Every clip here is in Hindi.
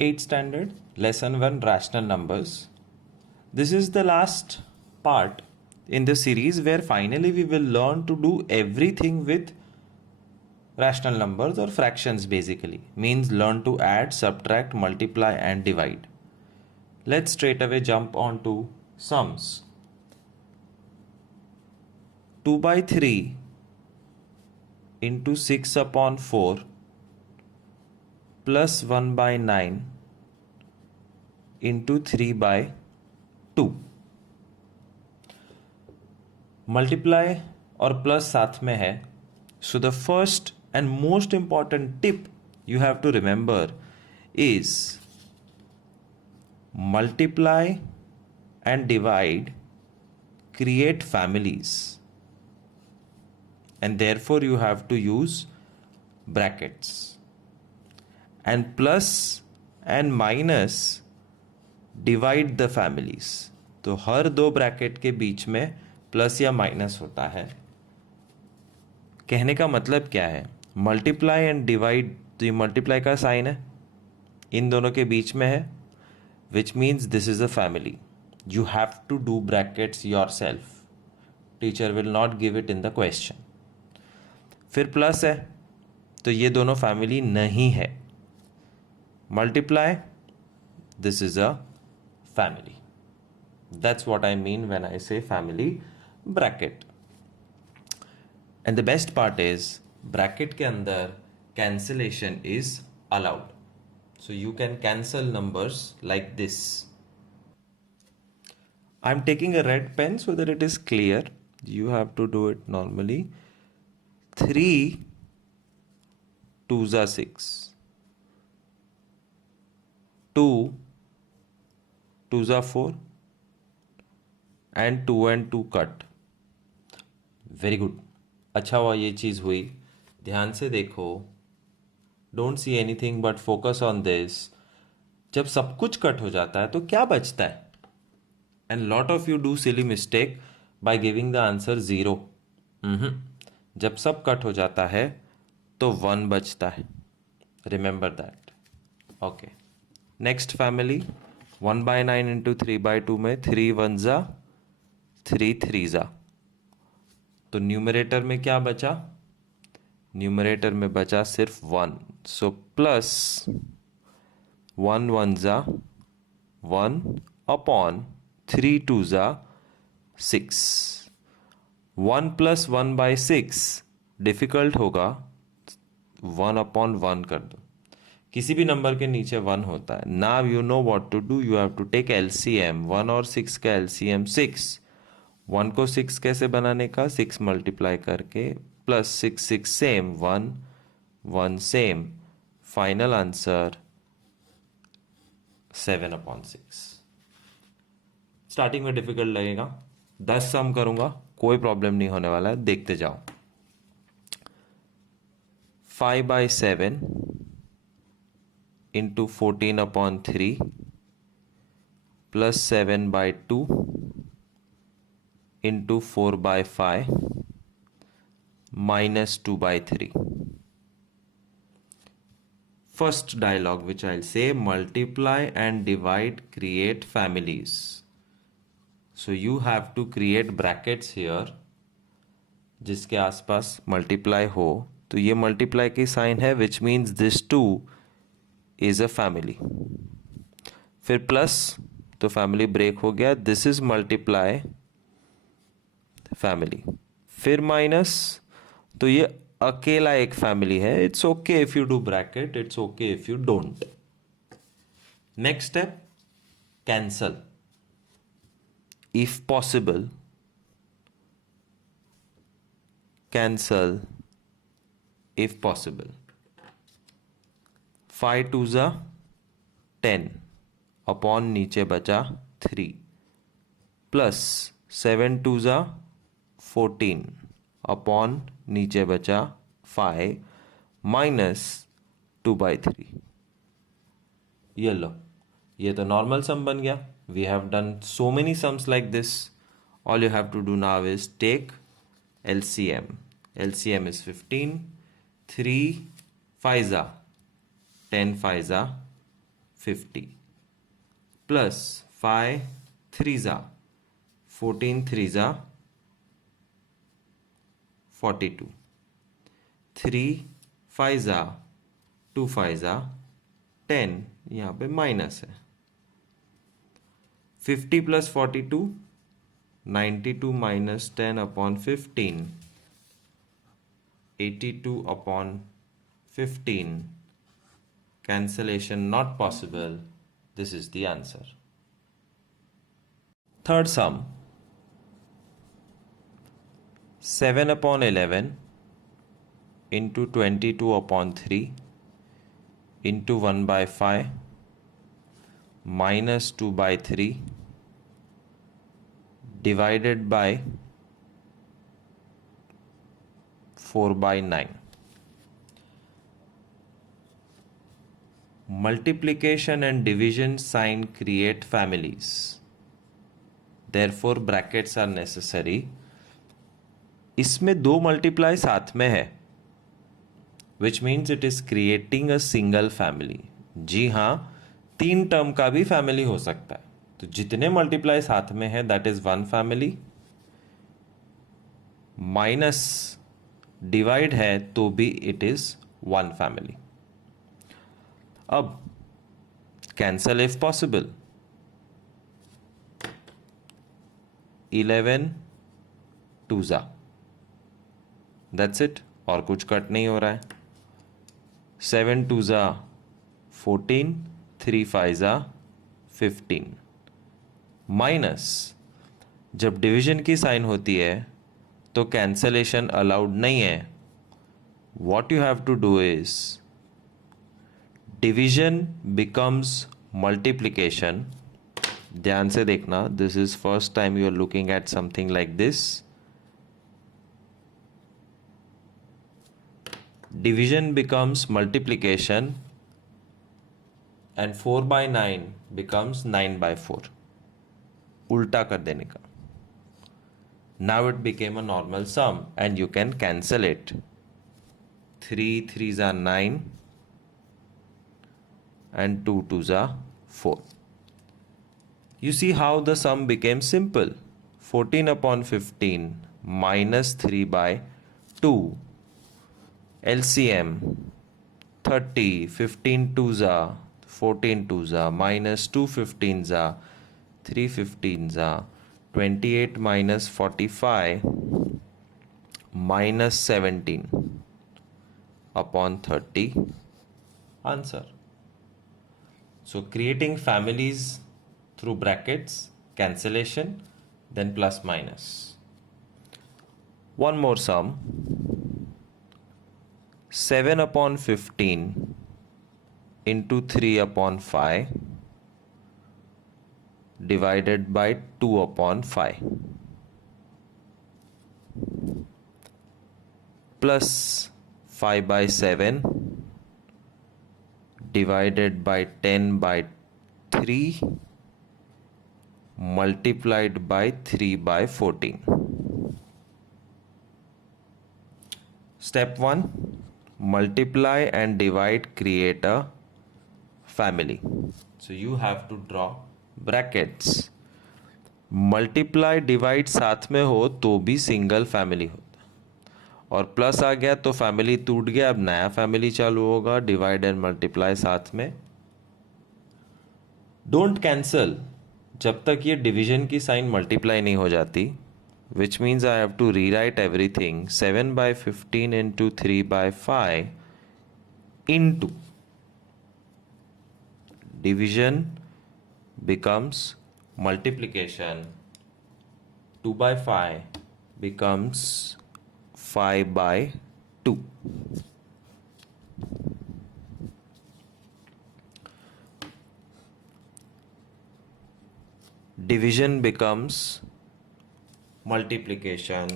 8th standard, lesson 1, rational numbers. This is the last part in the series where finally we will learn to do everything with rational numbers or fractions basically. Means learn to add, subtract, multiply and divide. Let's straight away jump on to sums. 2 by 3 into 6 upon 4 plus 1 by 9 into 3 by 2. Multiply और प्लस साथ में है. So the first and most important tip you have to remember is multiply and divide create families, and therefore you have to use brackets, and plus and minus divide the families. तो हर दो ब्रैकेट के बीच में प्लस या माइनस होता है. कहने का मतलब क्या है? मल्टीप्लाई एंड डिवाइड, तो ये मल्टीप्लाई का साइन है, इन दोनों के बीच में है, which means this is a family. You have to do brackets yourself. Teacher will not give it in the question. फिर प्लस है तो ये दोनों फैमिली नहीं है. Multiply, this is a family. That's what I mean when I say family bracket. And the best part is bracket के अंदर cancellation is allowed. So you can cancel numbers like this. I'm taking a red pen so that it is clear. You have to do it normally. 3 2s are 6. 2 2s are 4. And 2 and 2 cut. Very good. अच्छा हुआ ये चीज़ हुई. ध्यान से देखो. Don't see anything but focus on this. जब सब कुछ कट हो जाता है तो क्या बचता है? And lot of you do silly mistake by giving the answer 0. जब सब कट हो जाता है तो 1 बचता है. Remember that. Okay. Next family 1 by 9 into 3 by 2 में 3 1 जा 3 3 जा. तो न्यूमरेटर में क्या बचा? न्यूमरेटर में बचा सिर्फ 1. सो प्लस 1 1 जा 1 अपॉन 3 2 जा 6. 1 प्लस 1 बाय 6 डिफिकल्ट होगा. 1 अपॉन 1 कर दो. किसी भी नंबर के नीचे 1 होता है. Now you know what to do. You have to take LCM. 1 और 6 का एलसीएम 6. 1 को 6 कैसे बनाने का? 6 मल्टीप्लाई करके plus 6 6 same 1 1 same. Final answer 7 upon 6. Starting में डिफिकल्ट लगेगा. 10 सम करूंगा, कोई प्रॉब्लम नहीं होने वाला है. देखते जाओ. 5 by 7 into 14 upon 3 plus 7 by 2 into 4 by 5 minus 2 by 3. First dialogue which I'll say, multiply and divide create families. So you have to create brackets here जिसके आसपास multiply हो. तो ये multiply की साइन है which means this 2 is a family. फिर प्लस तो फैमिली ब्रेक हो गया. This is multiply family. फिर माइनस तो ये अकेला एक फैमिली है. It's okay if you do bracket, it's okay if you don't. Next step, cancel if possible. Cancel if possible. 5 2 जा 10 अपॉन नीचे बचा 3 प्लस 7 2 जा 14 अपॉन नीचे बचा 5 माइनस 2 by 3. ये लो, ये तो नॉर्मल सम बन गया. We have done so many sums like this. All you have to do now is take LCM. LCM is 15. 3 5 जा 10 5 जा 50 plus 5 3s are 14 3s are 42 3 5s are 2 5s are 10 यहाँ पे माइनस है 50 plus 42 92 minus 10 upon 15 82 upon 15 cancellation not possible. This is the answer. Third sum 7 upon 11 into 22 upon 3 into 1 by 5 minus 2 by 3 divided by 4 by 9. Multiplication and division sign create families. Therefore brackets are necessary. इसमें दो मल्टीप्लाई साथ में है which means it is creating a single family. जी हाँ, 3 टर्म का भी फैमिली हो सकता है. तो जितने मल्टीप्लाई साथ में है that is 1 family, minus divide है तो भी इट इज 1 फैमिली. अब cancel if possible. 11 2s that's it, और कुछ कट नहीं हो रहा है. 7 2s 14 3 5s 15 माइनस जब डिवीजन की साइन होती है तो कैंसलेशन अलाउड नहीं है. What you have to do is division becomes multiplication. ध्यान से देखना, this is first time you are looking at something like this. Division becomes multiplication and 4 by 9 becomes 9 by 4. उल्टा कर देने का. Now it became a normal sum and you can cancel it. 3 3s are 9 and 2 2s are 4. You see how the sum became simple. 14 upon 15 minus 3 by 2. LCM 30, 15 2s are 14 2s are minus 2 15s are 3 15s are 28 minus 45 minus 17 upon 30. Answer. So creating families through brackets, cancellation, then plus minus. One more sum. 7 upon 15 into 3 upon 5 divided by 2 upon 5 plus 5 by 7 divided by 10 by 3 multiplied by 3 by 14. Step 1, multiply and divide create a family. So you have to draw brackets. Multiply divide साथ में हो तो भी सिंगल फैमिली होता, और प्लस आ गया तो फैमिली टूट गया. अब नया फैमिली चालू होगा. डिवाइड एंड मल्टीप्लाई साथ में. डोंट कैंसल जब तक ये डिवीजन की साइन मल्टीप्लाई नहीं हो जाती, which means I have to rewrite everything. 7 by 15 into 3 by 5 into division becomes multiplication. 2 by 5 becomes 5 by 2. Division becomes multiplication.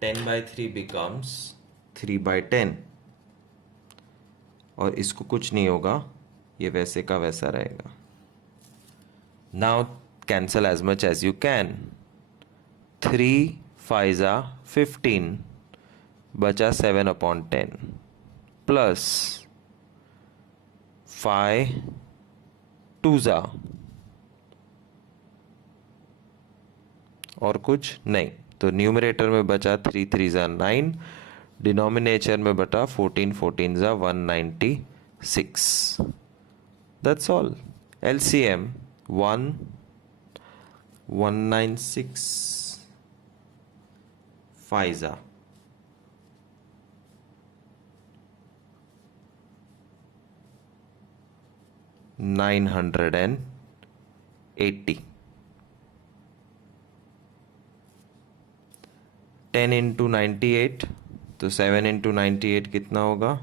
10 by 3 becomes 3 by 10. और इसको कुछ नहीं होगा, ये वैसे का वैसा रहेगा. Now cancel as much as you can. 3 5 15 बचा 7 upon 10 प्लस 5 2 और कुछ नहीं, तो न्यूमरेटर में बचा 3 3 9, डिनोमिनेटर में बटा 14 14 196. That's all. LCM 196 5 980. 10 इंटू 98, तो 7 इंटू 98 कितना होगा?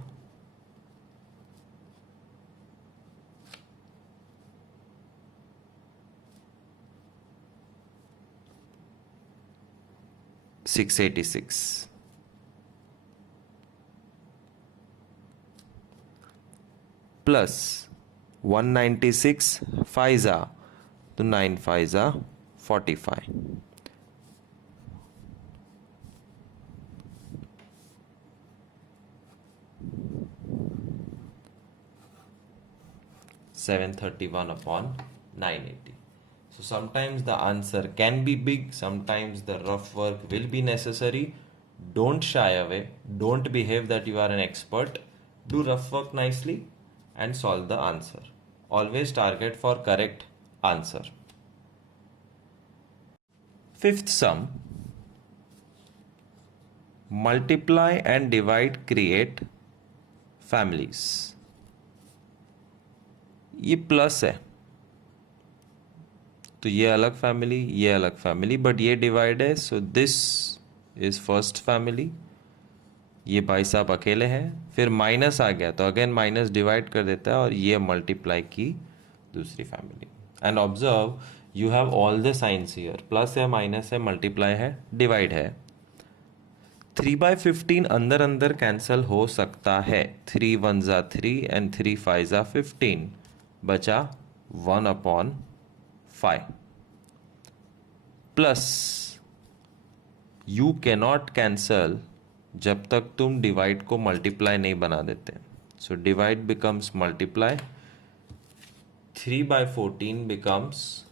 686. प्लस 196 5 तो 9 5 45. 731 upon 980. So sometimes the answer can be big, sometimes the rough work will be necessary. Don't shy away, don't behave that you are an expert. Do rough work nicely and solve the answer. Always target for correct answer. Fifth sum. Multiply and divide create families. ये प्लस है तो ये अलग फैमिली, ये अलग फैमिली, बट ये डिवाइड है, so this is first family. ये भाई साहब अकेले हैं, फिर माइनस आ गया तो अगेन माइनस डिवाइड कर देता है और ये मल्टीप्लाई की दूसरी family. And observe you have all the science here, plus है, माइनस है, मल्टीप्लाई है, डिवाइड है. 3/15 अंदर अंदर कैंसल हो सकता है. 3 1 3 एंड 3 5 15, बचा 1/5. प्लस यू कैनॉट कैंसल जब तक तुम डिवाइड को मल्टीप्लाई नहीं बना देते. So divide becomes multiply. 3/14 becomes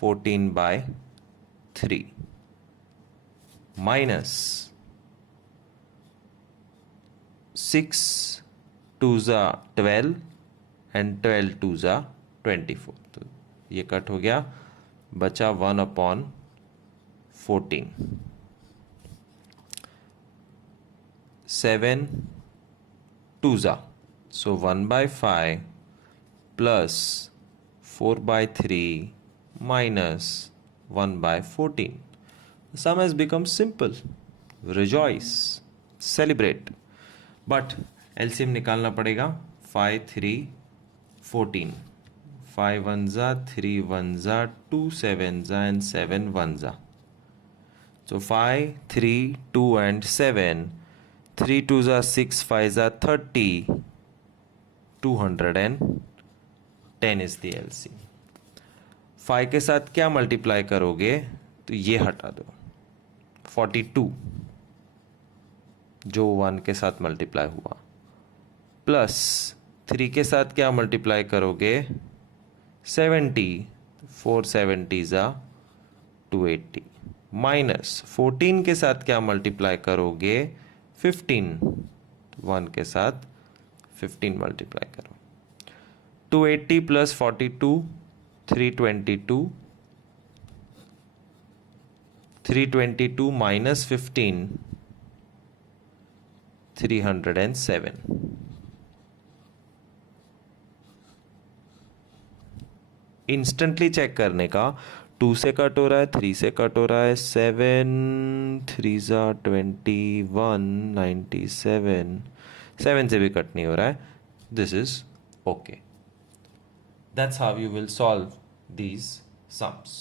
14/3 minus 6 2 12 and 12 2 24. तो ये कट हो गया, बचा 1/14. 7 2 so 1/5 plus 4/3 minus 1/14. The sum has become simple. Rejoice, celebrate. But LCM निकालना पड़ेगा. 5 3 14. 5 1 3 1 2 7 and 7 1. So 5 3 2 and 7. 3 2 6 5 30. 210 is the LCM. 5 के साथ क्या मल्टीप्लाई करोगे तो ये हटा दो. 42 जो 1 के साथ मल्टीप्लाई हुआ, प्लस 3 के साथ क्या मल्टीप्लाई करोगे 70. 4 70 280. माइनस 14 के साथ क्या मल्टीप्लाई करोगे 15. 1 के साथ 15 मल्टीप्लाई करो. 280 प्लस 42 322. 322 माइनस 15 307. इंस्टेंटली चेक करने का. 2 से कट हो रहा है, 3 से कट हो रहा है, 7 3 21 97. 7 से भी कट नहीं हो रहा है. This is okay. That's how you will solve these sums.